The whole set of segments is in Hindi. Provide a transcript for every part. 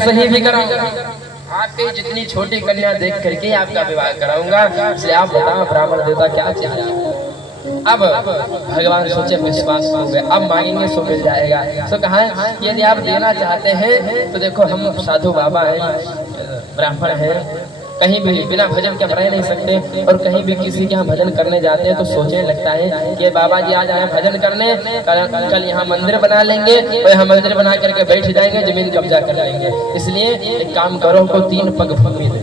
सही भी कराऊंगा, आपकी जितनी छोटी कन्या देख करके आपका विवाह कराऊंगा। इसलिए आप बताओ ब्राह्मण देवता क्या चाहिए। अब भगवान सोचे विश्वास हो गए, अब मांगेंगे सो मिल जाएगा। तो कहा यदि आप देना चाहते हैं तो देखो हम साधु बाबा हैं, ब्राह्मण हैं, कहीं भी बिना भजन के रह नहीं सकते। और कहीं भी किसी के यहाँ भजन करने जाते हैं तो सोचने लगता है कि बाबा जी आज आए भजन करने, कल यहाँ मंदिर बना लेंगे और यहाँ मंदिर बना करके बैठ जाएंगे, जमीन कब्जा कर लेंगे। इसलिए एक काम करो, हमको 3 पग भूमि दे,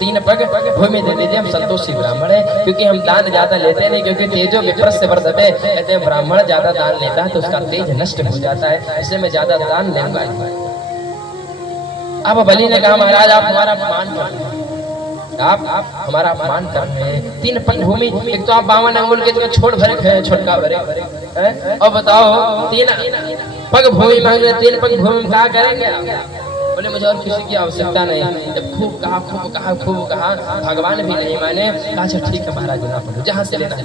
3 पग भूमि दे दीजिए। हम संतोषी ब्राह्मण है, क्योंकि हम दान ज्यादा लेते नहीं, क्योंकि तेजो विप्रस से वर्धते, कहते हैं ब्राह्मण ज्यादा दान लेता है तो उसका तेज नष्ट हो जाता है, इसलिए मैं ज्यादा दान लूंगा। अब बलि ने कहा महाराज आप हमारा अपमान कर रहे हैं, आप हमारा अपमान कर रहे हैं। 3 पग भूमि, एक तो आप 52 अंगुल के छोड़ भरे हैं, छोटका भरे हैं, और बताओ 3 पग भूमि मांग रहे, 3 पग भूमि क्या करेंगे आप? बोले मुझे और किसी की आवश्यकता नहीं। जब खूब कहा भगवान भी नहीं माने, कहा अच्छा ठीक है महाराज ना पड़ो, जहाँ से लेना है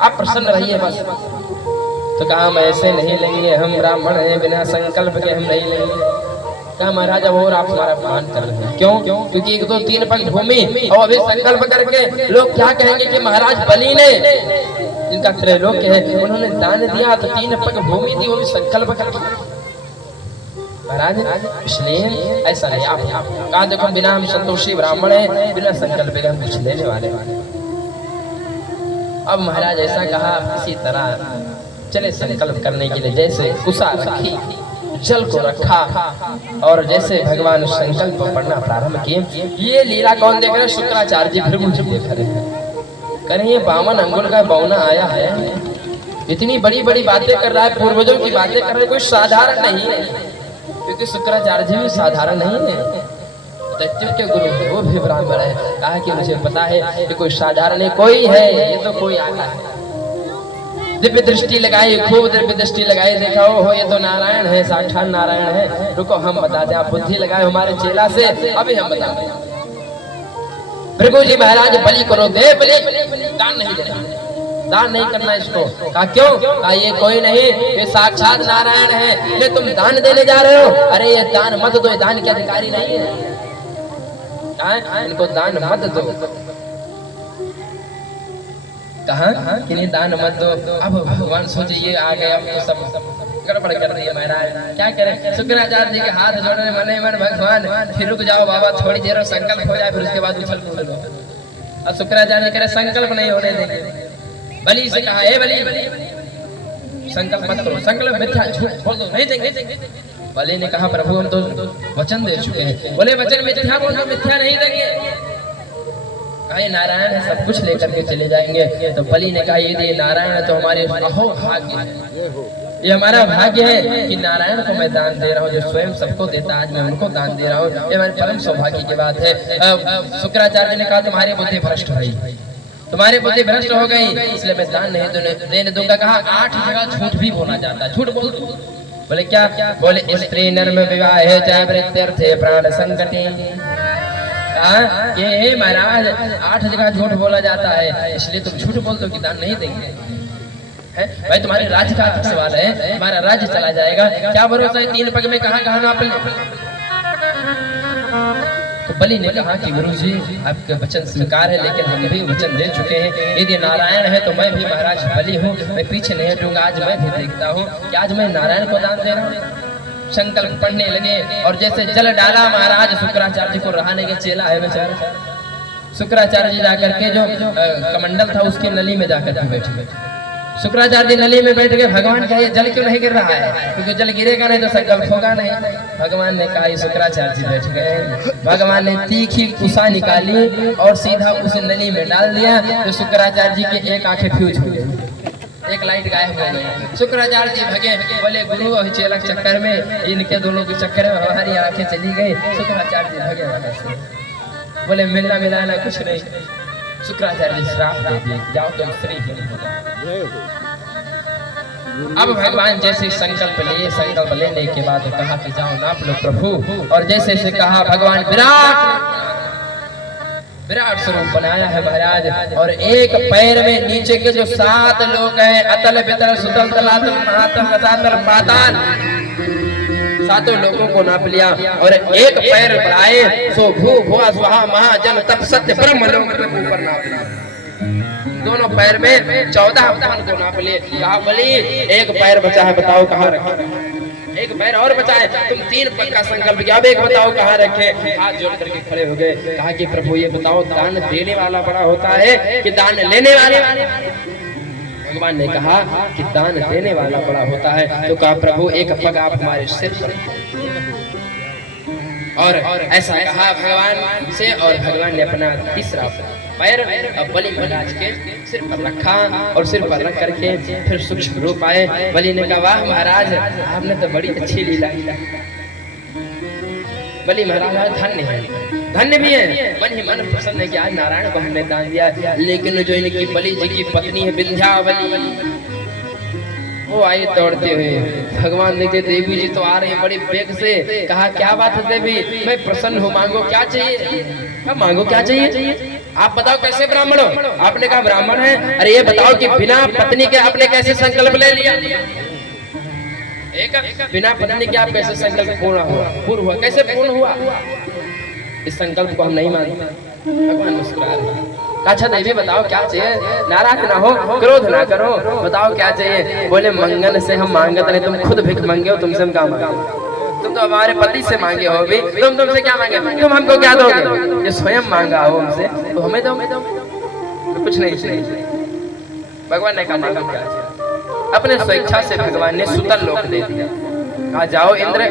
आप प्रसन्न रहिए बस। तो कहा हम ऐसे नहीं लेंगे, हम ब्राह्मण हैं, बिना संकल्प के हम नहीं लेंगे। कहा महाराज अब और आप हमारा अपमान कर रहे हैं, क्यों? क्योंकि 1 2 3 पग भूमि और अभी संकल्प करके लोग क्या कहेंगे कि महाराज बलि ने, जिनका त्रैलोक्य है, उन्होंने दान दिया तो 3 पग भूमि दी, वो भी संकल्प करके। महाराज इसलिए ऐसा नहीं, आप कहा देखो बिना हम संतोषी ब्राह्मण है, बिना संकल्प के हम कुछ लेने वाले। अब महाराज ऐसा कहा, किसी तरह चले संकल्प करने के लिए, जैसे कुशा रखी, जल को रखा और जैसे भगवान संकल्प पढ़ना प्रारंभ किए। ये लीला कौन देख रहे हैं? शुक्राचार्य जी भृगु जी देख रहे हैं। कह रहे हैं 52 अंगुल का बौना आया है, इतनी बड़ी बड़ी बातें कर रहा है, पूर्वजों की बातें कर रहे, कोई साधारण नहीं है, क्योंकि शुक्राचार्य जी भी साधारण नहीं है, दैत्यों के गुरु है, वो भी ब्राह्मण है। कहा कि मुझे पता है कि कोई साधारण है, कोई है, ये तो कोई आया है। दिव्य दृष्टि लगाई, खूब दिव्य दृष्टि लगाई, देखा हो ये तो नारायण है, साक्षात नारायण है। रुको हम बता दें, आप बुद्धि लगाए हमारे चेला से, अभी हम बता दें। भृगु जी महाराज बलि करो, दे बलि, दान नहीं देना, दान नहीं करना इसको। कहा क्यों? कहा ये कोई नहीं, ये साक्षात नारायण है, ये तुम दान देने जा रहे हो? अरे ये दान मत दो, ये दान के अधिकारी नहीं है, इनको दान मत दो। कहा कि नहीं दान मत दो। अब भगवान सोचे ये आ गए, अब तो सब गड़बड़ कर रही है महाराज, क्या करें? शुक्राचार्य जी के हाथ जोड़ने मने मन भगवान फिर रुक जाओ बाबा, थोड़ी देर संकल्प हो जाए, फिर उसके बाद उछल कूद लो। अब शुक्राचार्य जी कह रहे संकल्प नहीं होने देंगे। बलि से कहा हे बलि संकल्प मत करो, संकल्प मिथ्या, झूठ बोल दो, नहीं देंगे। बलि ने कहा प्रभु हम तो वचन दे चुके हैं। बोले वचन मिथ्या बोल दो, मिथ्या नहीं देंगे। कहा नारायण है, सब कुछ लेकर के चले जाएंगे। तो बलि ने कहा ये नारायण है तो हमारे अहो भाग्य है, ये हमारा भाग्य है कि नारायण को मैं दान दे रहा हूँ, जो स्वयं सबको देता आज मैं उनको दान दे रहा हूँ, ये हमारे परम सौभाग्य की बात है। शुक्राचार्य ने कहा तुम्हारी बुद्धि भ्रष्ट हुई, तुम्हारी बुद्धि भ्रष्ट हो गई, इसलिए मैं दान नहीं देने दूंगा। कहा 8 जगह झूठ भी बोला जाता है, झूठ बोल दो। बोले क्या? बोले स्त्री नर्म विवाह है, चाहे वृत्त्यर्थे प्राण संकटे। ये महाराज 8 जगह झूठ बोला जाता है, इसलिए तुम झूठ बोल दो कि दान नहीं देंगे। है भाई तुम्हारे राज्य का सवाल है, तुम्हारा राज्य चला जाएगा, क्या भरोसा है? 3 पग में कहाँ आपने? तो बलि ने कहा कि गुरुजी आपका वचन स्वीकार है, लेकिन हम भी वचन दे चुके हैं, यदि नारायण है तो मैं भी महाराज बलि हूँ, मैं पीछे नहीं हटूंगा। आज मैं भी देखता हूँ कि आज मैं नारायण को दान दे रहा हूँ। संकल्प पढ़ने लगे और जैसे जल डाला महाराज, शुक्राचार्य जी को रहाने के चेला है बेचारा, शुक्राचार्य जी जाकर के जो कमंडल था उसकी नली में जाकर के बैठ गए। शुक्राचार्य जी नली में बैठ गए, भगवान कहे जल क्यों नहीं गिर रहा है? क्योंकि जल गिरेगा नहीं तो संकल्प होगा नहीं। भगवान ने कहा शुक्राचार्य जी बैठ गए, भगवान ने तीखी कुशा निकाली और सीधा उस नली में डाल दिया, तो शुक्राचार्य जी की एक आंखें फ्यूज हो गई, एक लाइट गायब हो गई। शुक्राचार्य जी भगे, बोले गुरु और चेला के चक्कर में, इनके दोनों के चक्कर में हमारी आंखें चली गई। शुक्राचार्य जी भगे वहां से, बोले मिलना मिलाना कुछ नहीं। शुक्राचार्य जी श्राप दे दिए, जाओ तुम श्री ही हो जाओ। अब भगवान जैसे संकल्प लिए, संकल्प लेने के बाद कहा कि जाओ नाप लो प्रभु, और जैसे से कहा भगवान विराट स्वरूप बनाया है महाराज। और एक पैर में नीचे के जो 7 लोक हैं, अतल वितल सुतल तलातल महातल रसातल पाताल, सातों लोगों को नाप लिया और एक पैर बढ़ाए सो भू भुआ स्वाहा महाजन तप सत्य ब्रह्म लोक के ऊपर नाप लिया। दोनों पैर में 14 स्थान को नाप लिए। कहा बलि एक पैर बचा है, बताओ कहाँ रखे? एक पैर और बचा है, तुम 3 पग का संकल्प किया, अब एक बताओ कहाँ रखे? हाथ जोड़ करके खड़े हो गए। कहा कि प्रभु ये बताओ, दान देने वाला बड़ा होता है कि दान लेने वाले? भगवान ने कहा कि दान देने वाला बड़ा होता है। तो कहा प्रभु एक पग आप हमारे सिर पर, और ऐसा कहा भगवान से, और भगवान ने अपना तीसरा पैर बलि महाराज के सिर पर रखा और सिर पर रख करके फिर सूक्ष्म रूप आए। बलि ने कहा वाह महाराज, आपने तो बड़ी अच्छी लीला की। बलि महाराज धन्य है, धन्य भी है, मन ही मन प्रसन्न है कि आज नारायण को हमने दान दिया। लेकिन जो इनकी बलि जी की पत्नी है विंध्यावली, वो आई दौड़ते हुए। भगवान देखे देवी जी तो आ रही बड़ी वेग से। कहा क्या बात है देवी, मैं प्रसन्न हूँ, मांगो क्या चाहिए? क्या मांगो क्या चाहिए? आप बताओ कैसे ब्राह्मण हो? आपने कहा ब्राह्मण है। अरे ये बताओ कि बिना पत्नी के आपने कैसे संकल्प ले लिया? एक बिना पत्नी के आप कैसे संकल्प पूर्ण हुआ? कैसे पूर्ण हुआ? इस संकल्प को हम नहीं मानते। भगवान मुस्कुरा रहे। अच्छा देवी बताओ क्या चाहिए? नाराज ना हो, क्रोध ना करो, बताओ क्या चाहिए? बोले मंगन से हम मांगत नहीं, तुम खुद भिख मांगे हो, तुमसे हम क्या मांगे? तुम तो हमारे पति से मांगे हो भी, तुम तुमसे क्या मांगे? तुम हमको क्या दोगे? ये स्वयं मांगा हो हमसे तो हमें दो, तो कुछ नहीं चाहिए। भगवान ने कहा मांगो क्या चाहिए? अपने स्वेच्छा से भगवान ने सुतल लोक दे दिया। कहा जाओ इंद्र,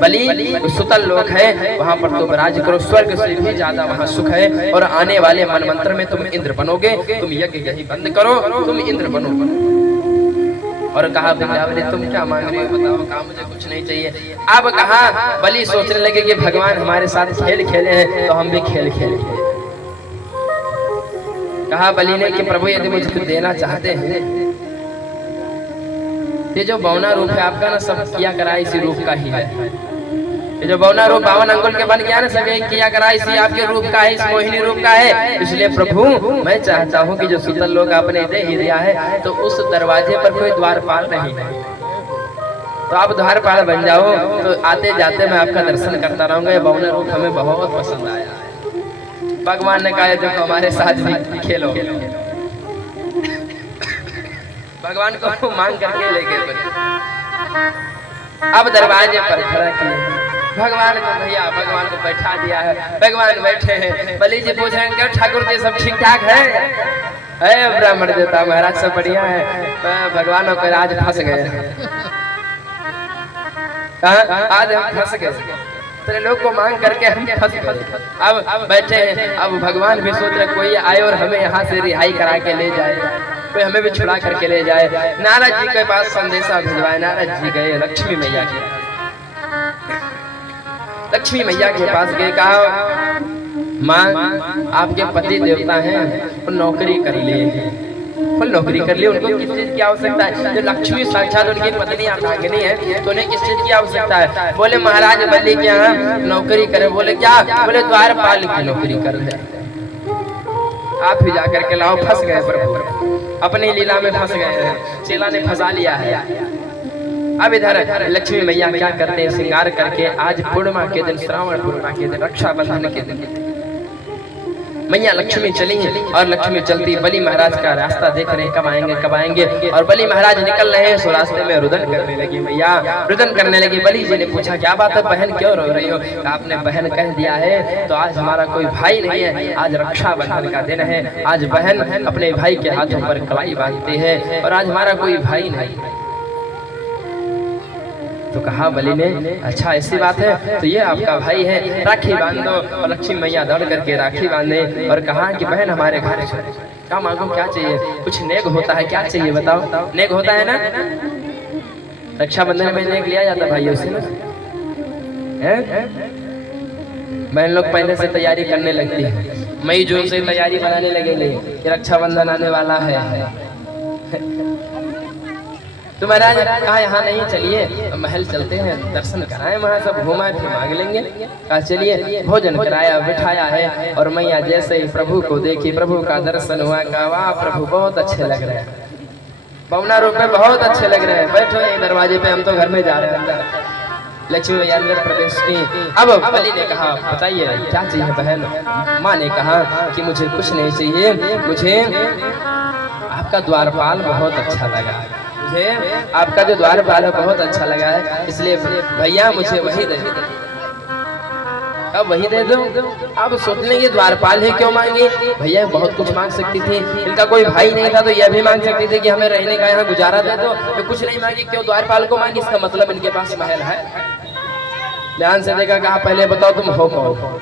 बलि सुतल लोक है, वहां पर तुम राज करो, स्वर्ग से भी ज्यादा वहां सुख है, और आने वाले मनमंत्र में तुम इंद्र बनोगे, तुम यज्ञ यही बंद करो, तुम इंद्र बनो। और कहा विंध्यावली तुम क्या मांग रही हो? बताओ। कहा मुझे कुछ नहीं चाहिए। अब कहा बलि सोचने लगे कि भगवान हमारे साथ खेल खेले हैं तो हम भी खेल खेले। कहा बलि ने कि प्रभु यदि मुझे कुछ देना चाहते हैं, ये जो बौना रूप है आपका ना, सब किया करा इसी रूप का ही है। ये जो बौना रूप 52 अंगुल के बन गया ना, सब एक किया करा इसी आपके रूप का है, इस मोहिनी रूप का है। इसलिए प्रभु मैं चाहता हूँ कि जो सुतल लोग आपने दे ही दिया है, तो उस दरवाजे पर कोई द्वारपाल नहीं है, तो आप द्वारपाल बन जाओ, तो आते जाते मैं आपका दर्शन करता रहूंगा। ये बौना रूप हमें बहुत पसंद आया। भगवान ने कहा देखो हमारे साथ भी खेलो। भगवान को मांग करके ले गए। अब दरवाजे पर खड़ा किए भगवान को। भैया भगवान को बैठा दिया है, भगवान बैठे हैं। बलि जी पूछ रहे हैं क्या ठाकुर जी सब ठीक ठाक है? ब्राह्मण देवता महाराज सब बढ़िया है। भगवानों को आज फंस गए। आज हम फंस गए, तेरे लोग को मांग करके हम फंस गए। अब बैठे हैं, अब भगवान भी सोच रहे कोई आए और हमें यहाँ से रिहाई करा के ले जाए, कोई हमें भी छुड़ा करके ले जाए। नारद जी के पास संदेशा भिजवाए। नारद जी गए लक्ष्मी मैया के, लक्ष्मी मैया के पास गए। कहा माँ आपके पति देवता हैं, वो नौकरी कर लिए, फुल नौकरी कर लिए, उनको किस चीज की आवश्यकता है? जो लक्ष्मी साक्षात उनकी पत्नी अर्धांगिनी है, तो उन्हें किस चीज की आवश्यकता है? बोले महाराज बलि के यहाँ नौकरी करे। बोले क्या? बोले द्वारपाल की नौकरी कर ले, आप ही जाकर के लाओ। फंस गए प्रभु, अपनी लीला में फंस गए हैं, चेला ने फंसा लिया है। अब इधर लक्ष्मी मैया क्या करते हैं? श्रृंगार करके आज पूर्णिमा के दिन, श्रावण पूर्णिमा के दिन, रक्षाबंधन के दिन मैया लक्ष्मी चली और लक्ष्मी चलती बलि महाराज का रास्ता देख रहे हैं, कब आएंगे कब आएंगे। और बलि महाराज निकल रहे हैं, सो रास्ते में रुदन करने लगी मैया, रुदन करने लगी। बलि जी ने पूछा क्या बात है बहन, क्यों रो रही हो? आपने बहन कह दिया है तो आज हमारा कोई भाई नहीं है, आज रक्षाबंधन का दिन है, आज बहन अपने भाई के हाथों पर कलाई बांधती है और आज हमारा कोई भाई नहीं। तो कहा बलि ने अच्छा ऐसी बात है, तो ये आपका भाई है, राखी बांध दो। और लक्ष्मी मैया दौड़ करके राखी बांधे और कहा कि बहन हमारे घर क्या मांगो, क्या चाहिए? कुछ नेग होता है, क्या चाहिए बताओ? नेग होता है ना, रक्षाबंधन में नेग लिया जाता भाइयों से ना, बहन लोग पहले से तैयारी करने लगती है, मई जून से तैयारी बनाने लगेंगे कि रक्षाबंधन आने वाला है। तो महाराज कहा यहाँ नहीं, चलिए महल चलते हैं, दर्शन कराए, वहाँ सब घुमा फिर मांग लेंगे। कहा चलिए। भोजन कराया, बिठाया है और मैया जैसे ही प्रभु को देखी, प्रभु का दर्शन हुआ। कहा वाह प्रभु बहुत अच्छे लग रहे हैं, बौना रूप में बहुत अच्छे लग रहे हैं, बैठो यहीं दरवाजे पे, हम तो घर में जा रहे हैं अंदर। लक्ष्मी मैया अंदर प्रवेश की। अब बलि ने कहा बताइए क्या चाहिए बहन। माँ ने कहा कि मुझे कुछ नहीं चाहिए, मुझे आपका द्वारपाल बहुत अच्छा लगा, मुझे आपका जो द्वारपाल है बहुत अच्छा लगा है, इसलिए भैया मुझे वही दे, अब वही दे दो। अब सोचने के द्वारपाल ही क्यों मांगी, भैया बहुत कुछ मांग सकती थी, इनका कोई भाई नहीं था तो यह भी मांग सकती थी कि हमें रहने का यहाँ गुजारा दे दो, तो कुछ नहीं मांगी, क्यों द्वारपाल को मांगी, इसका मतलब इनके पास महल है। ध्यान से देखा, कहा पहले बताओ तुम हो कौन,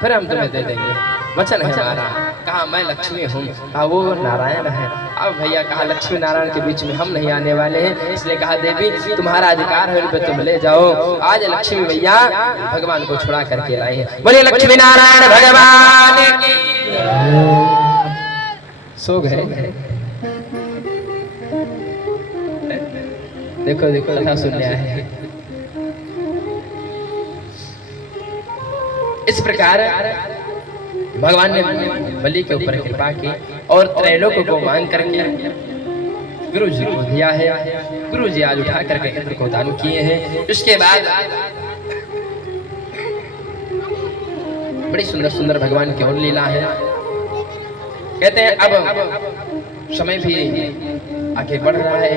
फिर हम तुम्हें दे देंगे, वचन है हमारा। कहा मैं लक्ष्मी हूँ, कहा वो नारायण है। अब भैया कहा लक्ष्मी नारायण के बीच में हम नहीं आने वाले हैं, इसलिए कहा देवी तुम्हारा अधिकार है, उन पे तुम ले जाओ। आज लक्ष्मी भैया भगवान को छुड़ा करके लाए हैं। बोलिए लक्ष्मी नारायण भगवान की। सो गए, देखो देखो कथा सुनने आए हैं। इस प्रकार भगवान ने बलि के ऊपर कृपा की और त्रैलोक को मांग करके गुरु जी को दिया है। गुरु जी आज उठा करके इंद्र को दान किए हैं। उसके बाद बड़ी सुंदर सुंदर भगवान की और लीला है। कहते हैं अब समय भी आगे बढ़ रहा है,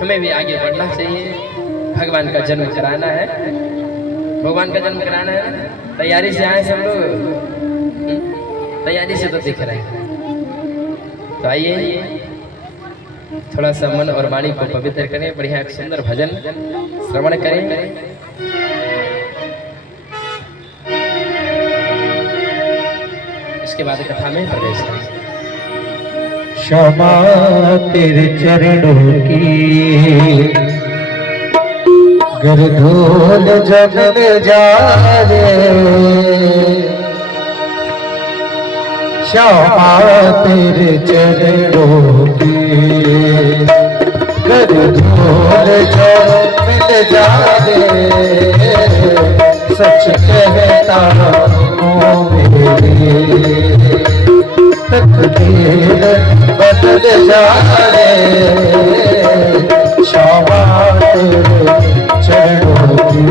हमें भी आगे बढ़ना चाहिए, भगवान का जन्म कराना है, भगवान का जन्म कराना है। तैयारी से आए सब लोग, तैयारी से तो दिख रहे हैं। तो आइए थोड़ा सा मन और वाणी को पवित्र करें, बढ़िया एक सुंदर भजन श्रवण करें। इसके बाद कथा में प्रवेश करें। क्षमा तेरे चरणों की गर धूल जगन जाए, क्षमा तेरे चरणों की गर धूल जगन जाए, सच कहता हूँ मेरे तकदीर बदल जाए, क्षमा तेरे चरणों की।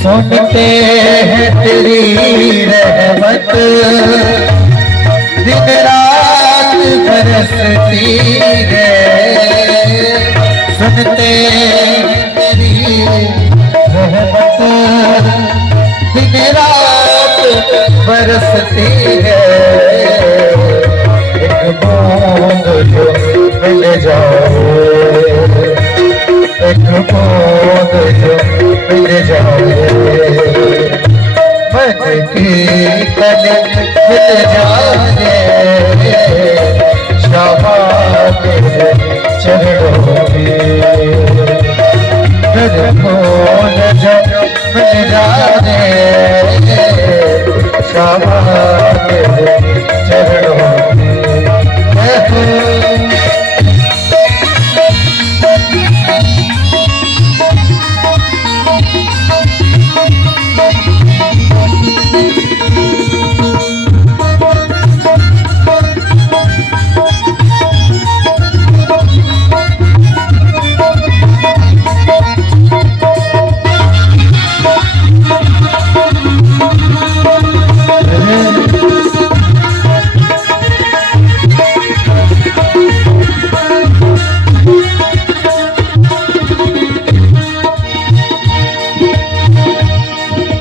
सुनते हैं तेरी रहमत दिन रात बरसती है, सुनते तेरी रहमत दिन रात बरसती है, एक बूंद जो मिल जाए, एक बूंद जो मिल जाए, मन की तन मिल जाए, क्षमा तेरे चरणों में, घर कौन जो मिल जाए, क्षमा तेरे चरणों में।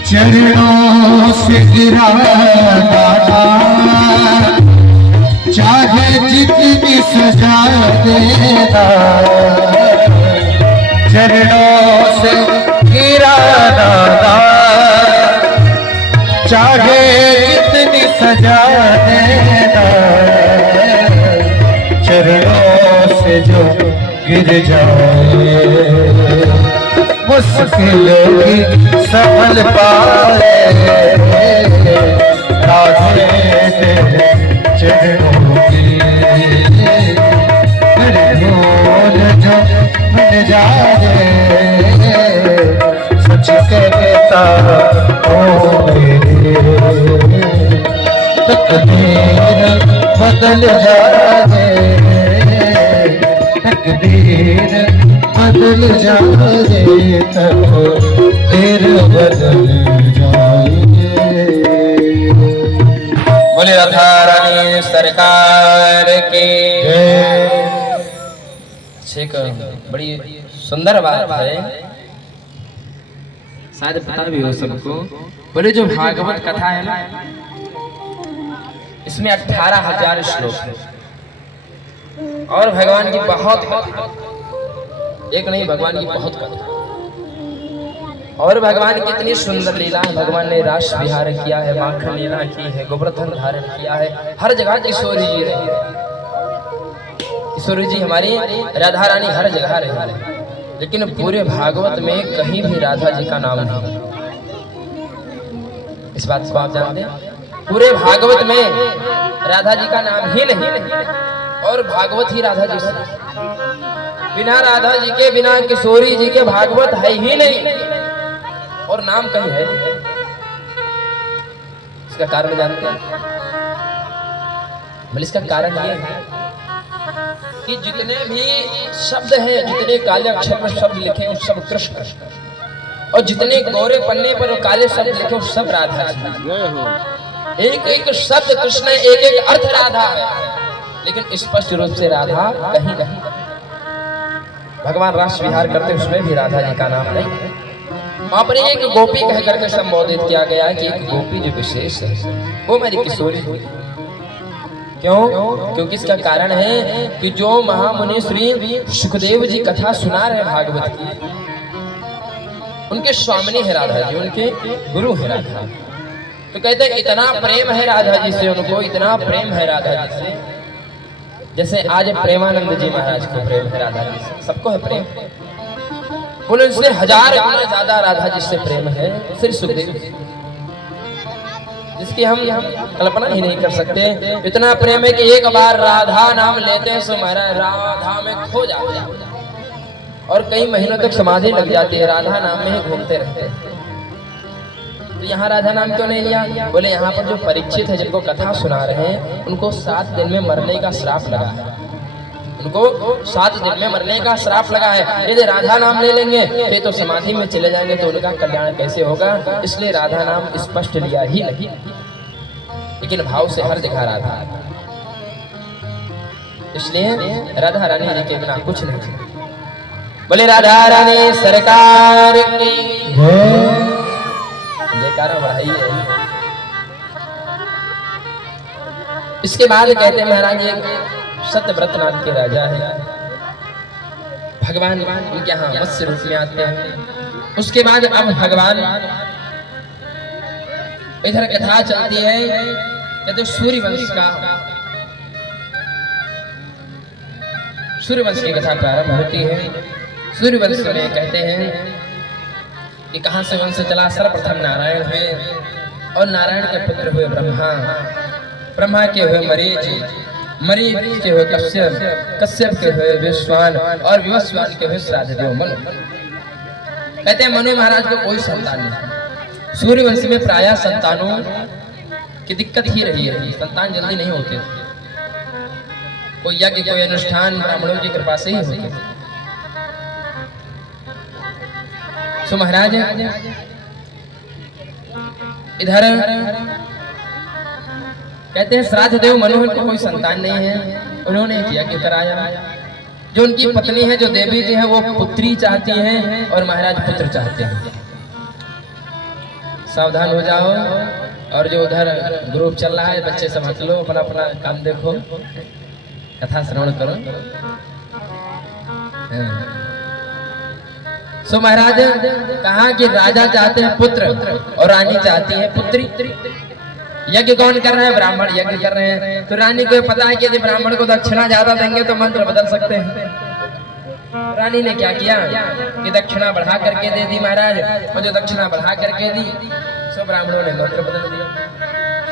चरणों से गिरा दाता, चाहे जितनी सजा देना, चरणों से गिरा दाता, चाहे जितनी सजा देना, चरणों से जो गिर जाए, मुश्किल की संभल पाए, राधे तेरे चरणों की मेरे भूल जो मिल जाए, सच कहता ओ मेरे, तकदीर बदल जाए, तकदीर बदल जाए, तकदीर बदल जाए। बोले राधा रानी सरकार के। एक बड़ी सुंदर बात है, शायद पता भी हो सबको। बोले जो भागवत कथा है ना, इसमें 18,000 श्लोक है और भगवान की बहुत कथा, एक नहीं भगवान की बहुत कथा। और भगवान की इतनी सुंदर लीला है, भगवान ने रास विहार किया है, माखन लीला की है, गोवर्धन धारण किया है, हर जगह किशोरी जी रहे। किशोरी जी हमारी राधा रानी हर जगह रहे, लेकिन पूरे भागवत में कहीं भी राधा जी का नाम नहीं। इस बात को आप जानते हैं? पूरे भागवत में राधा जी का नाम ही नहीं, और भागवत ही राधा जी से। बिना राधा जी के, बिना किशोरी जी के भागवत है ही नहीं, और नाम कहीं है नहीं। इसका कारण जानते हैं? बोले इसका कारण ये है कि जितने भी शब्द हैं, जितने काले अक्षर में शब्द लिखे हैं सब कृष्ण, और जितने गोरे पन्ने पर काले शब्द लिखे हैं सब राधा जी। एक एक शब्द कृष्ण, एक एक अर्थ राधा है, लेकिन स्पष्ट रूप से राधा कहीं नहीं। भगवान रास विहार करते उसमें भी राधा जी का नाम नहीं। वहां पर एक गोपी कह करके संबोधित किया गया है कि एक गोपी जो विशेष है वो मेरी किशोरी हुई। क्यों? क्योंकि इसका कारण है कि जो महामुनि श्री सुखदेव जी कथा सुना रहे भागवत की, उनके स्वामिनी है राधा जी, उनके गुरु है राधा। तो कहते हैं इतना प्रेम है राधा जी से, उनको इतना प्रेम है राधा जी से, जैसे आज प्रेमानंद जी महाराज को प्रेम है राधा जी से। सबको है प्रेम, बोले इससे 1000 गुना ज्यादा राधा जी से प्रेम है श्री सुखदेव जी, जिसकी हम कल्पना ही नहीं कर सकते। इतना प्रेम है कि एक बार राधा नाम लेते हैं तो महाराज राधा में खो जाते हैं, और कई महीनों तक समाधि लग जाती है, राधा नाम में ही घूमते रहते हैं। तो यहाँ राधा नाम क्यों नहीं लिया? बोले यहाँ पर जो परीक्षित है, जिनको कथा सुना रहे हैं, उनको 7 दिन में मरने का श्राप लगा है। उनको 7 दिन में मरने का श्राप लगा है। यदि राधा नाम ले लेंगे फिर तो समाधि में चले जाएंगे, तो उनका कल्याण कैसे होगा? इसलिए राधा नाम स्पष्ट लिया ही नहीं, लेकिन भाव से हर जगह राधा। इसलिए राधा रानी जी के बिना कुछ नहीं। बोले राधा रानी सरकार की जयकारा बढ़ाइए। इसके बाद कहते हैं महाराज एक सत्यव्रत नाथ के राजा है, भगवान उनके यहाँ मत्स्य रूप में आते हैं। उसके बाद अब भगवान इधर कथा चलती है, कहते सूर्यवंश की कथा प्रारंभ होती है। सूर्यवंश में कहते हैं कि कहां से वंश चला। सर्वप्रथम नारायण हुए, और नारायण के पुत्र हुए ब्रह्मा, ब्रह्मा के हुए मरीच, मरीच के हुए कश्यप, कश्यप के हुए विश्वान, और विश्वान के हुए श्राद्धदेव मनु। कहते हैं मनु महाराज को कोई संतान नहीं। सूर्यवंश में प्रायः संतानों की दिक्कत ही रही है, संतान जल्दी नहीं होते थे। कोई यज्ञ, कोई अनुष्ठान ब्राह्मणों की कृपा से ही होते थे। सो महाराज इधर कहते हैं श्राद्धदेव मनु को कोई संतान नहीं है, उन्होंने यज्ञ कराया। जो उनकी पत्नी है, जो देवी जी है, वो पुत्री चाहती हैं, और महाराज पुत्र चाहते हैं। सावधान हो जाओ, और जो उधर ग्रुप चल रहा है बच्चे समझ लो, अपना अपना काम देखो, कथा श्रवण करो। सो महाराज कहा कि राजा चाहते हैं पुत्र और रानी चाहती है पुत्री। यज्ञ कौन कर रहा है? ब्राह्मण यज्ञ कर रहे हैं। तो रानी को पता है कि यदि ब्राह्मण को दक्षिणा ज्यादा देंगे तो मंत्र बदल सकते हैं। रानी ने क्या किया कि दक्षिणा बढ़ा करके दे दी महाराज, और जो दक्षिणा बढ़ा करके दी सब ब्राह्मणों ने मंत्र बदल दिया।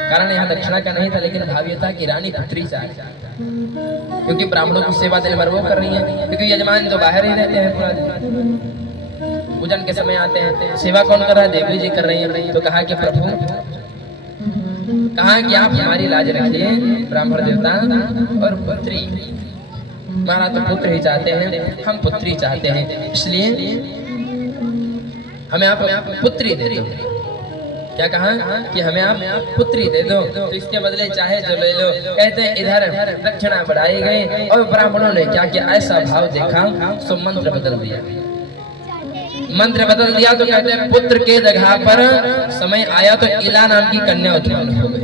कारण यहाँ दक्षिणा का नहीं था, लेकिन भाव ये था कि रानी पुत्री चाहे, क्योंकि ब्राह्मणों की सेवा दिन भर वो कर रही है, क्योंकि यजमान तो बाहर ही रहते हैं पूरा दिन, पूजन के समय आते हैं, सेवा कौन कर रहा है? देवी जी कर रही है। तो कहा कि प्रभु, कहा कि आप हमारी लाज रखिए ब्राह्मण देवता, और पुत्री, हमारा तो पुत्र ही चाहते हैं, हम पुत्री चाहते हैं, इसलिए हमें आप पुत्री दे दो। क्या कहा कि हमें आप पुत्री दे दो, तो इसके बदले चाहे जो ले लो। कहते हैं इधर दक्षिणा बढ़ाई गई, और ब्राह्मणों ने क्या किया, ऐसा भाव देखा सो मंत्र बदल दिया। मंत्र बदल दिया तो कहते हैं पुत्र के जगह पर समय आया तो इला नाम की कन्या उत्पन्न हो गई।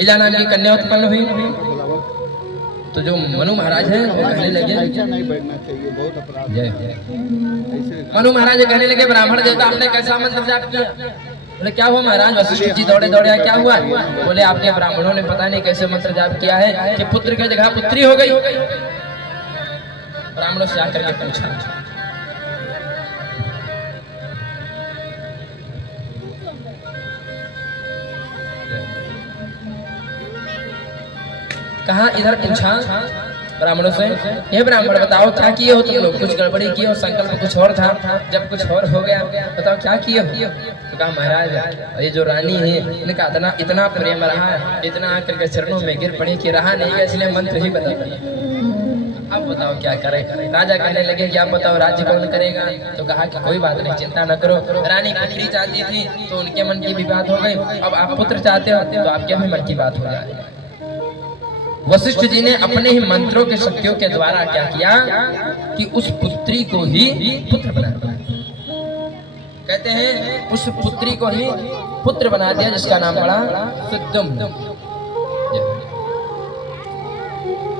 इला नाम की कन्या उत्पन्न हुई, तो जो मनु महाराज हैं वो कहने लगे, मनु महाराज कहने लगे ब्राह्मण देवता आपने कैसा मंत्र जाप किया? बोले क्या हुआ महाराज? वशिष्ठ जी दौड़े दौड़े क्या हुआ? बोले आपके ब्राह्मणों ने पता नहीं कैसे मंत्र जाप किया है कि पुत्र की जगह पुत्री हो गई। ब्राह्मणों से आकर के पूछा, कहा इधर पूछा ब्राह्मणों से, ये ब्राह्मण बताओ क्या किए हो तुम लोग? कुछ गड़बड़ी किए हो? संकल्प कुछ और था, जब कुछ और हो गया बताओ क्या किए हो? तो कहा महाराज ये जो रानी है इनका इतना प्रेम रहा, इतना आकर के चरणों में गिर पड़ी कि रहा नहीं, इसलिए मंत्र ही बदल दिया। अब बताओ क्या करें? राजा कहने लगे कि आप बताओ राज्य कौन करेगा? तो कहा कि कोई बात नहीं, चिंता न करो। रानी पुत्री चाहती थी तो उनके मन की भी बात हो गई, अब आप पुत्र चाहते हो तो आपके भी मन की बात हो जाए। वशिष्ठ जी ने अपने ही मंत्रों के शक्तियों के द्वारा क्या किया कि उस पुत्री को ही पुत्र बना दिया। कहते हैं उस पुत्री को ही पुत्र बना दिया, जिसका नाम पड़ा सुद्दुम्न।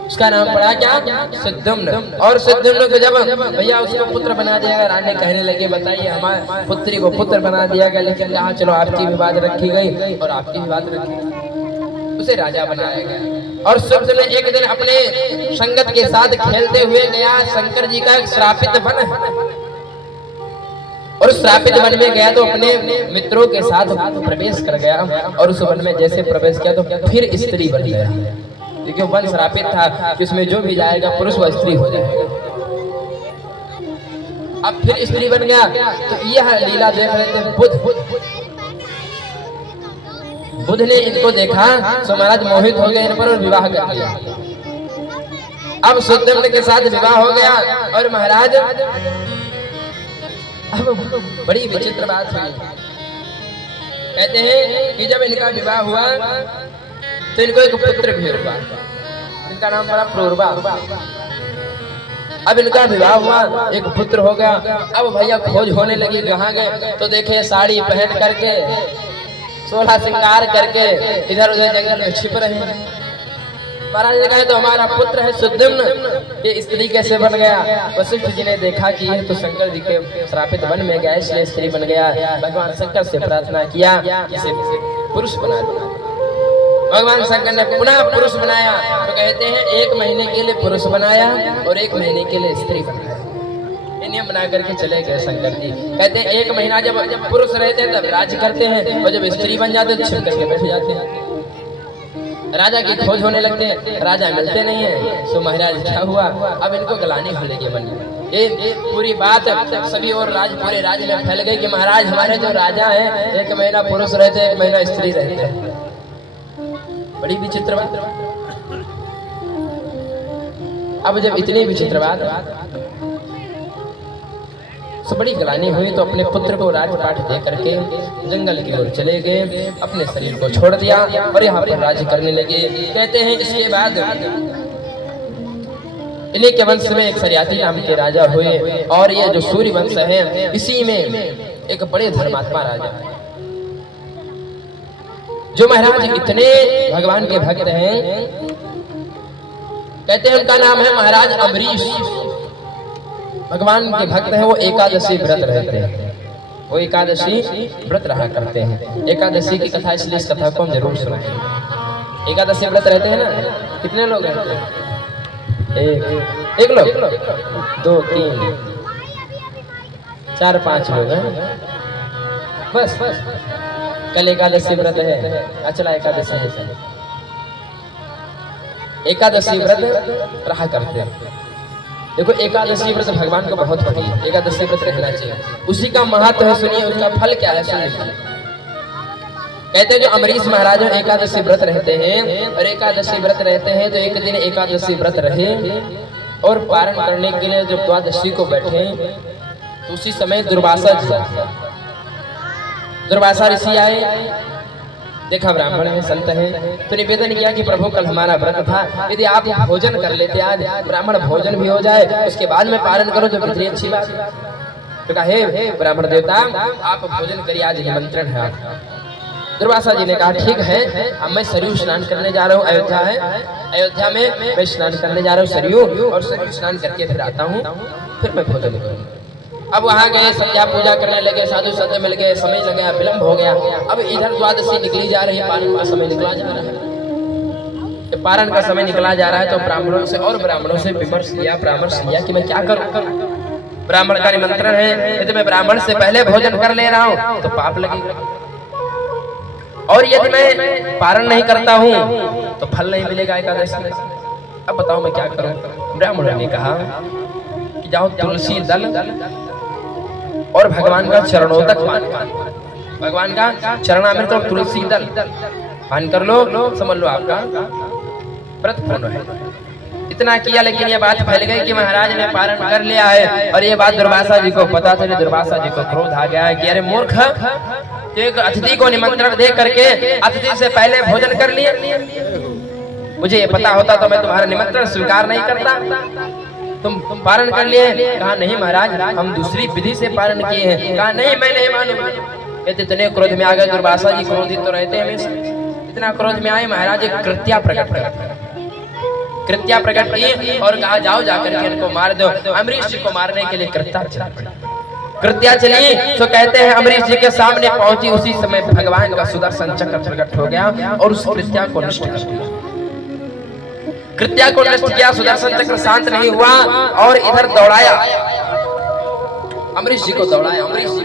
उसका नाम पड़ा क्या? सुद्दुम्न। और सुद्दुम्न को जब भैया उसको पुत्र बना दिया, रानी कहने लगे बताइए हमारे पुत्री को पुत्र बना दिया गया, लेकिन कहा चलो आपकी भी बात रखी गई और आपकी भी बात रखी गई, उसे राजा बनाया गया। और सुद्ध ने एक दिन अपने संगत के साथ खेलते हुए गया शंकर जी का एक श्रापित वन है, और श्रापित वन में गया तो अपने मित्रों के साथ प्रवेश कर गया, और उस वन में जैसे प्रवेश किया तो फिर स्त्री बन गया, क्योंकि वन श्रापित था कि उसमें जो भी जाएगा पुरुष व स्त्री हो जाएगा। अब फिर स्त्री बन गया, तो यह लीला देख रहे थे बुध। बुध ने इनको देखा तो महाराज मोहित हो गए इन पर और विवाह कर लिया। अब सुद्दम्न के साथ विवाह हो गया, और महाराज अब बड़ी विचित्र बात हुई। कहते हैं कि जब इनका विवाह हुआ तो इनको एक पुत्र भी हुआ, इनका नाम पड़ा प्रोरवा। अब इनका विवाह हुआ, एक पुत्र हो गया। अब भैया खोज होने लगी, कहाँ गए? तो देखे साड़ी पहन करके 16 श्रृंगार करके इधर उधर जंगल में छिप रहे हैं। महाराज ने कहा तो हमारा पुत्र है सुद्दुम्न, ये स्त्री कैसे बन गया? वशिष्ठ जी ने देखा कि ये तो शंकर जी के श्रापित वन में गया इसलिए स्त्री बन गया। भगवान शंकर से प्रार्थना किया इसे पुरुष बना दिया। भगवान शंकर ने पुनः पुरुष बनाया, तो कहते हैं 1 महीने के लिए पुरुष बनाया और 1 महीने के लिए स्त्री बनाया। नियम बना करके चले गए शंकर जी। कहते हैं 1 महीना जब पुरुष रहते हैं तब राज करते हैं, और जब स्त्री बन जाते हैं छिप करके बैठ जाते हैं। राजा की खोज होने लगते हैं, राजा मिलते नहीं है। तो महाराज क्या हुआ? अब इनको गलाने भूले के बन ये पूरी बात सभी और पूरे राज्य में फैल गई कि महाराज हमारे जो राजा हैं 1 महीना पुरुष रहते हैं 1 महीना स्त्री रहते हैं। बड़ी विचित्र बात। अब जब इतनी विचित्र बात तो बड़ी गलानी हुई, तो अपने पुत्र को राजपाट दे करके जंगल की ओर चले गए, अपने शरीर को छोड़ दिया और यहाँ पर राज्य करने लगे। कहते हैं इसके बाद इन्हीं के वंश में एक सरियाती नाम के राजा हुए, और ये जो सूर्य वंश है इसी में एक बड़े धर्मात्मा राजा जो महाराज इतने भगवान के भक्त हैं। कहते हैं उनका नाम है महाराज अम्बरीश। भगवान के भक्त हैं, वो एकादशी व्रत रहते हैं, वो एकादशी व्रत रहा करते हैं। एकादशी की कथा इसलिए इस कथा को हम जरूर सुनाएंगे। एकादशी व्रत रहते हैं ना, कितने लोग रहते हैं? 1 एक लोग, 2 3 4 5 लोग हैं बस। कल एकादशी व्रत है, अचला एकादशी है। एकादशी व्रत रहा करते हैं। देखो एकादशी व्रत भगवान को बहुत प्रिय है, एकादशी व्रत रहना चाहिए। उसी का महत्व है, सुनिए उसका फल क्या है सुनिए। कहते हैं जो अमरीश महाराज एकादशी व्रत रहते हैं और एकादशी व्रत रहते हैं तो एक दिन एकादशी व्रत रहे और पारण करने के लिए जब द्वादशी को बैठे तो उसी समय दुर्वासा ऋषि आए। देखा ब्राह्मण है, संत है, तो निवेदन किया कि प्रभु कल हमारा व्रत था, यदि आप भोजन कर लेते आज, ब्राह्मण भोजन भी हो जाए उसके बाद में पारण करो तो कितनी अच्छी बात। तो कहा हे ब्राह्मण देवता आप भोजन करिए, आज निमंत्रण है आपका। दुर्वासा जी ने कहा ठीक है, अब मैं सरयू स्नान करने जा रहा हूँ। अयोध्या है, अयोध्या में मैं स्नान करने जा रहा हूँ सरयू, और सरयू स्नान करके फिर आता हूँ, फिर मैं भोजन करूँगा। अब वहाँ गए, संध्या पूजा करने लगे, साधु संत मिल गए, समय लग गया, विलंब हो गया। अब इधर द्वादशी निकली जा रही है, पारण का समय निकला जा रहा है। पारण का समय निकला जा रहा है तो ब्राह्मणों से विमर्श किया, परामर्श किया कि मैं क्या करूँ। ब्राह्मण का निमंत्रण है, यदि मैं ब्राह्मण से पहले भोजन कर ले रहा हूँ तो पाप लगेगा, और यदि मैं पारण नहीं करता हूँ तो फल नहीं मिलेगा एकादशी में। अब बताओ मैं क्या करूँ। ब्राह्मण ने कहा कि जाओ तुलसी दल और भगवान का चरणोदक पान, भगवान का चरणामृत और तुलसी दल पान कर लो, समझ लो आपका व्रत पूर्ण है। इतना किया, लेकिन ये बात फैल गई कि महाराज ने पारण कर लिया है, और ये बात दुर्वासा जी को पता चली। दुर्वासा जी को क्रोध आ गया है कि अरे मूर्ख, एक अतिथि को निमंत्रण दे करके अतिथि से पहले भोजन कर लिए। मुझे ये पता होता तो मैं तुम्हारा निमंत्रण स्वीकार नहीं करता। तुम पारण कर लिए। कहा नहीं महाराज, हम दूसरी विधि से पारण किए हैं। कहा नहीं, मैं नहीं मानूंगा। कहते इतने क्रोध में आ गए। दुर्वासा जी क्रोधित तो रहते हैं हमेशा, इतना क्रोध में आए महाराज एक कृत्या प्रकट की और कहा जाओ जाकर के इनको मार दो। अमरीश जी को मारने के लिए कृत्या चली तो कहते हैं अमरीश जी के सामने पहुंची, उसी समय भगवान का सुदर्शन चक्र प्रकट हो गया और उस कृत्या को नष्ट कर दिया। कृत्या को नष्ट किया, सुदर्शन चक्र शांत नहीं हुआ और इधर दौड़ाया, अमरीश जी को दौड़ाया। अमरीश जी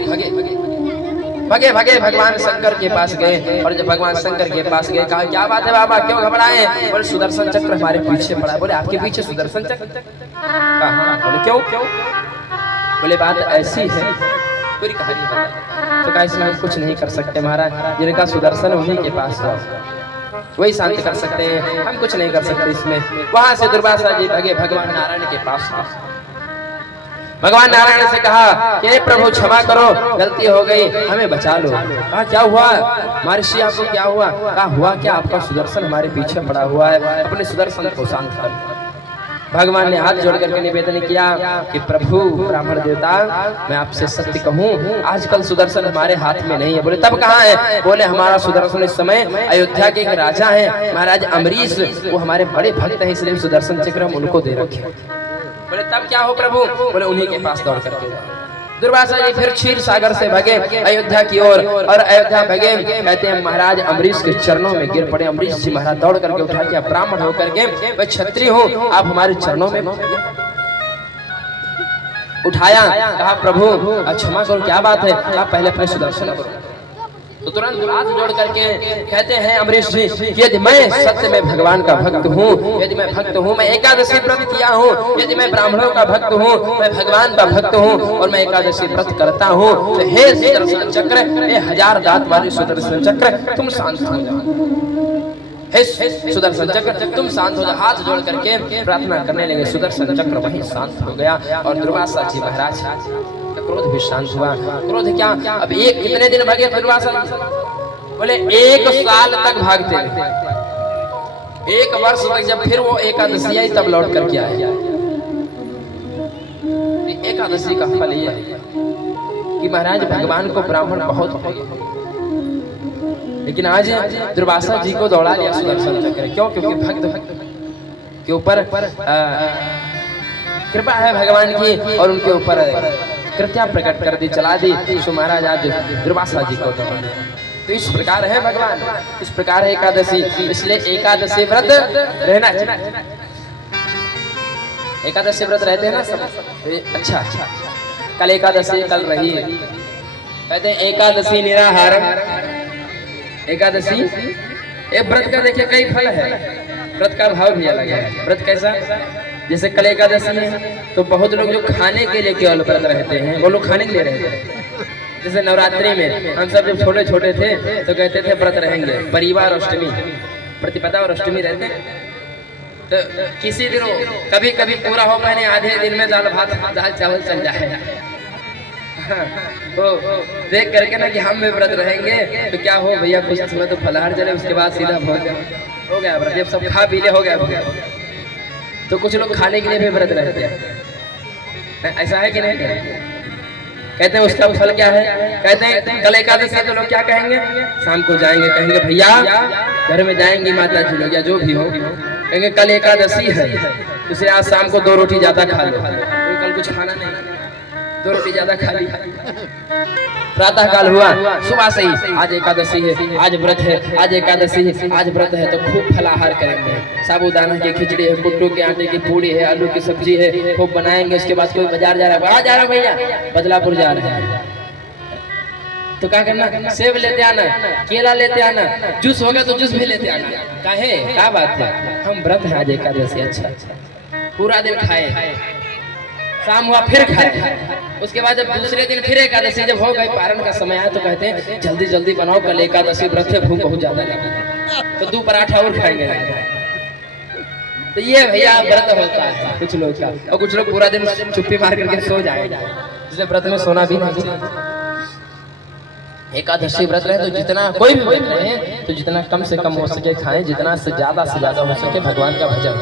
भगे भगवान शंकर के पास गए, और जब भगवान शंकर के पास गए कहा क्या बात है बाबा, क्यों घबराए। बोले सुदर्शन चक्र हमारे पीछे पड़ा। बोले आपके पीछे सुदर्शन चक्र? बोले क्यों? बोले बात ऐसी है, पूरी कहानी बता। तो कहा इसमें हम कुछ नहीं कर सकते महाराज, जिनका सुदर्शन उन्हीं के पास है, वही शांत कर सकते हैं, हम कुछ नहीं कर सकते इसमें। वहां से दुर्वासा जी भगे भगवान नारायण के पास। भगवान नारायण से कहा कि प्रभु क्षमा करो, गलती हो गई, हमें बचा लो। कहा क्या हुआ महर्षि, आपको क्या हुआ? कहा हुआ क्या, आपका सुदर्शन हमारे पीछे पड़ा हुआ है, अपने सुदर्शन को शांत कर। भगवान ने हाथ जोड़ करके निवेदन किया कि प्रभु ब्राह्मण देवता, मैं आपसे सत्य कहूँ, आजकल सुदर्शन हमारे हाथ में नहीं है। बोले तब कहाँ है? बोले हमारा सुदर्शन इस समय अयोध्या के एक राजा है, महाराज अमरीश, वो हमारे बड़े भक्त हैं, इसलिए सुदर्शन चक्र हम उनको दे रखे। बोले तब क्या हो प्रभु? बोले उन्हीं के पास दौड़ करके। दुर्वासा जी फिर क्षीर सागर से भगे अयोध्या की ओर, और अयोध्या भगे, कहते हैं महाराज अमरीश के चरणों में गिर पड़े। अमरीश जी महाराज दौड़ करके उठा के, ब्राह्मण होकर के मैं क्षत्रिय हूँ, आप हमारे चरणों में उठाया। कहा प्रभु क्षमा करो, क्या बात है? आप पहले अपने सुदर्शन करो। तो तुरंत हाथ जोड़ करके कहते हैं अमरीश जी, यदि मैं सत्य में भगवान का भक्त हूँ, यदि मैं भक्त हूँ, मैं एकादशी व्रत किया हूँ, यदि मैं ब्राह्मणों का भक्त हूँ, मैं भगवान का भक्त हूँ और मैं एकादशी व्रत करता हूँ, तो हे सुदर्शन चक्र, हे 1000 दांत वाले सुदर्शन चक्र, तुम शांत हो जाओ। हे सुदर्शन चक्र तुम शांत हो जाओ। हाथ जोड़ करके प्रार्थना करने लगे, सुदर्शन चक्र वहीं शांत हो गया और दुर्वासा जी महाराज क्रोध भी शांत हुआ। क्रोध क्या, अब एक कितने दिन भागे दुर्वासा? बोले 1 साल तक भागते रहे, 1 वर्ष तक। जब फिर वो एकादशी आई तब लौट करके आए। एकादशी का फल ये है कि महाराज भगवान को ब्राह्मण बहुत प्रिय, लेकिन आज दुर्वासा जी को दौड़ा लिया सुदर्शन चक्र। क्यों? क्योंकि भक्त के ऊपर कृपा है भगवान की और उनके ऊपर कृत्या प्रकट कर दी, चला दी। तो महाराज आज दुर्वासा जी को दौड़ा लिया। तो इस प्रकार है भगवान, इस प्रकार है एकादशी। इसलिए एकादशी व्रत रहना चाहिए। एकादशी व्रत रहते हैं ना सब। तो अच्छा अच्छा, कल एकादशी कल रही है, कहते हैं एकादशी निराहारम। एकादशी ये व्रत का देखिए कई फल है, व्रत का भाव भी अलग है। व्रत कैसा, जैसे कल एकादशी है तो बहुत लोग जो खाने के लिए केवल व्रत रहते हैं वो लोग खाने के लिए रहते हैं। जैसे नवरात्रि में हम सब जब छोटे छोटे थे तो कहते थे व्रत रहेंगे, परिवार अष्टमी प्रतिपदा और अष्टमी रहते हैं। तो किसी दिन कभी कभी पूरा हो मैंने आधे दिन में दाल भात दाल चावल चल जाए। तो देख करके ना कि हम भी व्रत रहेंगे तो क्या हो भैया, कुछ समय तो फलाहार चले, उसके बाद सीधा भोजन हो गया व्रत। जब सब खा पी ले हो गया। तो कुछ लोग खाने के लिए भी व्रत रहते हैं, ऐसा है कि नहीं? कहते हैं उसका फल क्या है, कहते हैं कल एकादशी तो लोग क्या कहेंगे, शाम को जाएंगे कहेंगे भैया घर में जाएंगी माता जी लोग या जो भी हो, कहेंगे कल एकादशी है इसलिए आज शाम को 2 रोटी ज्यादा खा लो। तो कल कुछ खाना नहीं, 2 रोटी ज्यादा खा ली। प्रातः काल हुआ, सुबह से ही आज एकादशी है, आज व्रत है, आज एकादशी है, आज व्रत है, तो खूब फलाहार करेंगे। साबूदाना की खिचड़ी है, कुट्टू के आटे की पूड़ी है, आलू की सब्जी है, खूब बनाएंगे। उसके बाद कोई बाजार जा रहा है, जा रहा है भैया बदलापुर जा रहे हैं, तो क्या करना, सेब लेते आना, केला लेते आना, जूस होगा तो जूस भी लेते आना। काहे क्या बात है, हम व्रत है आज एकादशी। अच्छा अच्छा, पूरा दिन खाए, शाम हुआ फिर खाए, उसके बाद जब दूसरे दिन फिर एकादशी जब हो गई पारण का समय आया तो कहते हैं जल्दी जल्दी बनाओ कल एकादशी व्रत है, भूख बहुत ज्यादा लगी, तो 2 पराठा और खाएंगे। तो ये भैया व्रत होता है कुछ लोग का, और कुछ लोग पूरा दिन चुप्पी मार करके सो जाएगा, इसलिए व्रत में सोना भी नहीं चाहिए। एकादशी व्रत रहे तो जितना कोई भी व्रत रहे तो जितना कम से कम हो सके खाएं, जितना से ज्यादा हो सके भगवान का भजन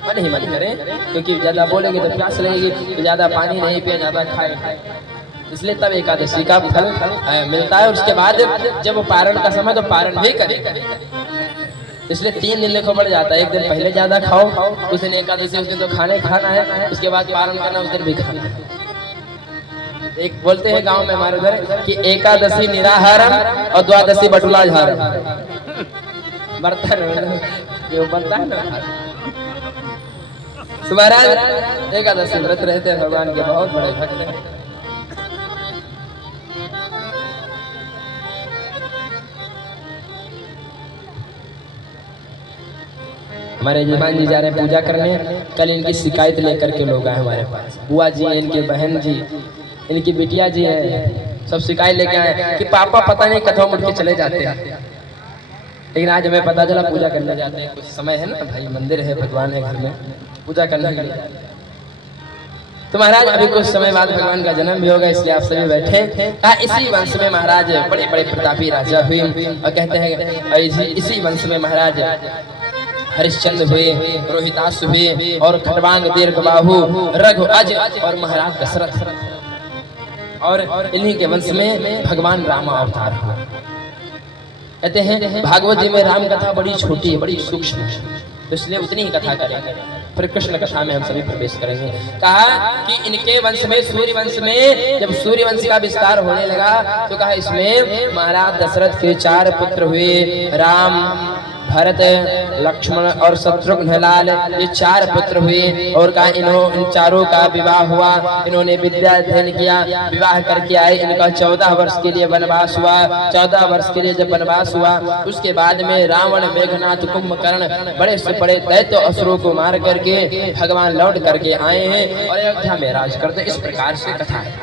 मन ही मन करें, क्योंकि ज्यादा बोलेंगे तो प्यास लगेगी, तो ज्यादा पानी नहीं पिए, ज्यादा खाए, इसलिए तब एकादशी का फल मिलता है। और उसके बाद जब पारण का समय तो पारण भी करें, इसलिए 3 दिन देखो बढ़ जाता है। एक दिन पहले ज्यादा खाओ, उस दिन एकादशी, उस दिन तो खाना है, उसके बाद पारण करना, उस दिन भी खाना है। एक बोलते हैं गांव में हमारे उधर कि एकादशी निराहारम और द्वादशी बटुला झारम। बर्तन जो बनता है ना, महाराज एकादशी व्रत रहते हैं, भगवान के बहुत बड़े भक्त हैं। हमारे जजमान जी जा रहे हैं पूजा करने, कल इनकी शिकायत लेकर के लोग आए हमारे पास, बुआ जी हैं, इनके बहन जी, इनकी बिटिया जी है, सब शिकायत लेके आए कि पापा पता नहीं कथों मुड़ के चले जाते हैं, लेकिन आज हमें पता चला पूजा करने जाते हैं। कुछ समय है ना भाई, मंदिर है, भगवान है, घर में पूजा करने के लिए। तो महाराज अभी कुछ समय बाद भगवान का जन्म भी होगा, इसलिए आप सभी बैठे। इसी वंश में महाराज बड़े बड़े प्रतापी राजा हुए, और कहते हैं इसी वंश में महाराज हरिश्चंद्र हुए, रोहितास हुए, और खटवांग दीर्घबाहु, रघु अज और महाराज दशरथ, और इन्हीं के वंश में भगवान राम अवतार हुआ। कहते हैं भागवत जी में राम कथा बड़ी छोटी है, बड़ी सूक्ष्म है, तो इसलिए उतनी ही कथा करेंगे। फिर कृष्ण कथा में हम सभी प्रवेश करेंगे। कहा कि इनके वंश में, सूर्य वंश में जब सूर्य वंश का विस्तार होने लगा तो कहा इसमें महाराज दशरथ के 4 पुत्र हुए, राम, भरत, लक्ष्मण और शत्रुघ्न लाल, ये 4 पुत्र हुए। और कहा इन चारों का विवाह हुआ, इन्होंने विद्या अध्ययन किया, विवाह करके आए। इनका 14 वर्ष के लिए वनवास हुआ। 14 वर्ष के लिए जब वनवास हुआ उसके बाद में रावण, मेघनाथ, कुंभकर्ण बड़े से बड़े दैत्य असुरों को मार करके भगवान लौट करके आए हैं और अयोध्या में राज करते। इस प्रकार से कथा है।